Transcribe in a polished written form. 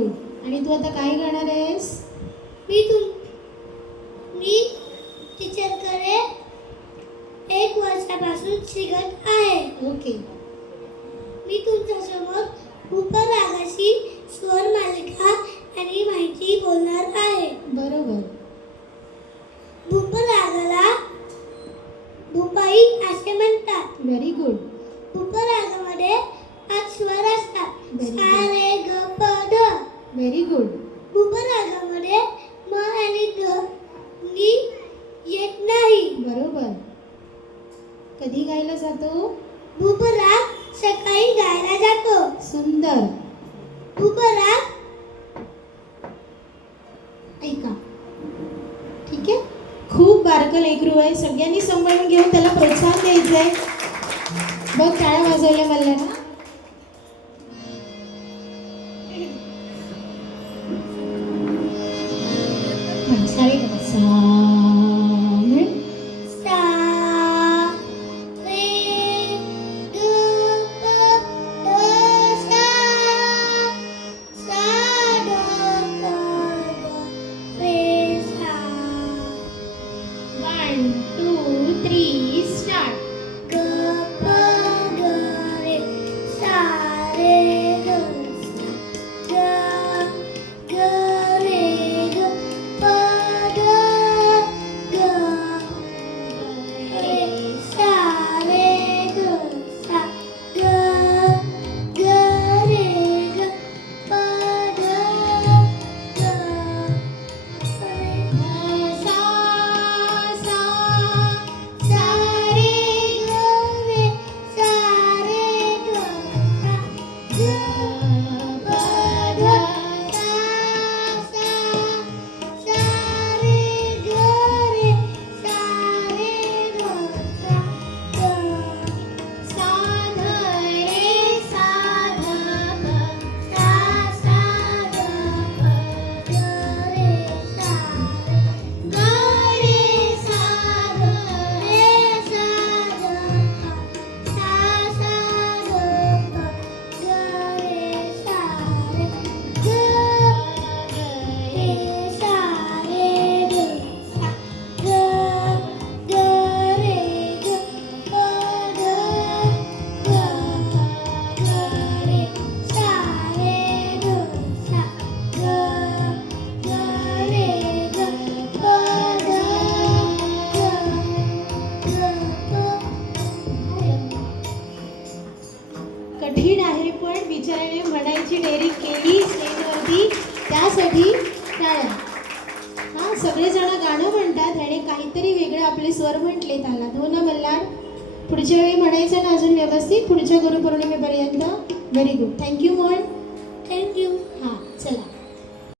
Good. आणि तू आता काय करणार आहेस? मी टीचरकडे 1 वर्षापासून शिकत आहे. ओके. मी तुमच्यासमोर भूपरागाची स्वर मालिका आणि माहिती बोलणार आहे. बरोबर. भूपरागाला भूपाई असे म्हणतात. Very good. भूपरागामध्ये 5 स्वर असतात. Very good. सा रे ग प ध. Very good. भूपरागामध्ये म आणि ध नी येत नाही. बरोबर. कधी गायला जातो? भूपराग सकाळी गायला जातो. सुंदर. भूपराग ऐका. ठीक आहे. खूप बारकं लेकरू आहे. सगळ्यांनी सांभाळून घेऊन त्याला प्रोत्साहन द्यायचं आहे. बघ टाळ्या वाजवल्या मला ना. सारे सा म्हण. सा रे ग प ध सा सा ध प ध रे सा. 1 2 3 स्टार्ट. ग प ग रे सा रे ग सा ग रे ग प ध ग रे सा रे ग सा ग रे ग प ध ग रे सा सा सा रे ग रे सा रे ग सा ग प ध सा सा सा रे ग रे सा रे ग सा ग सा ध रे सा ध प सा सा ध प ग रे सा ग रे सा ध रे सा ध प सा सा ध प ग रे सा रे ग रे सा रे ग सा ग ग रे ग प ध ग ग रे सा रे ग सा ग ग रे ग प ध कठीण आहे पण बिचाऱ्याने म्हणायची डेअरी केली स्टेजवरती. त्यासाठी टाळ्या. हां, सगळेजण गाणं म्हणतात आणि काहीतरी वेगळं आपले स्वर म्हटले त्याला. हो ना मल्हार? पुढच्या वेळी म्हणायचं ना अजून व्यवस्थित पुढच्या गुरुपौर्णिमेपर्यंत. Very good. थँक्यू म्हण. थँक्यू.